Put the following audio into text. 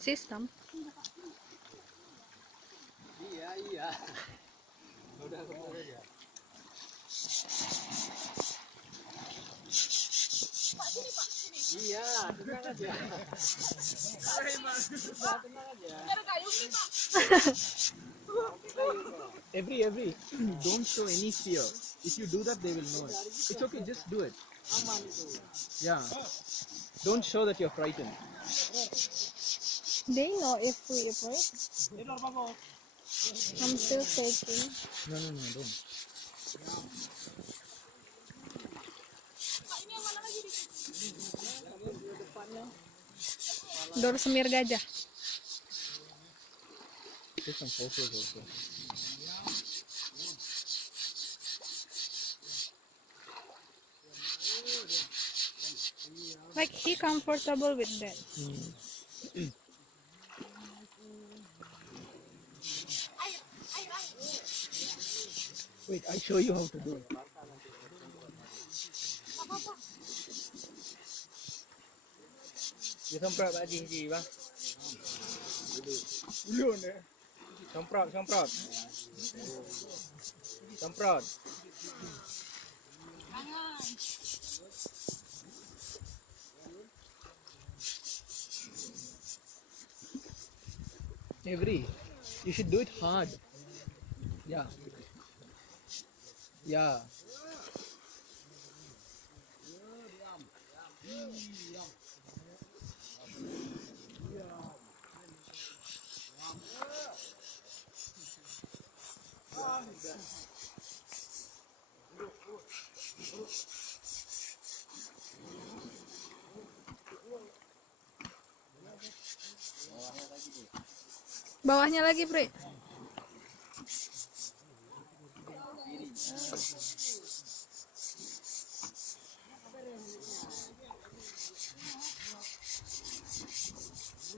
Sistem. Iya. Udah ketemu aja. Iya, tenang aja. Tenang aja. Every. Don't show any fear. If you do that, they will know it. It's okay, just do it. Yeah. Don't show that you're frightened. They know if we approach. I'm still shaking. No, don't. Dor semir gajah. Take some photos also. Like he comfortable with that. Wait, I show you how to do it. Semprot tadi sini, bang. Ulun eh. Semprot. Every, you should do it hard. Yeah. Bawahnya lagi, Pri.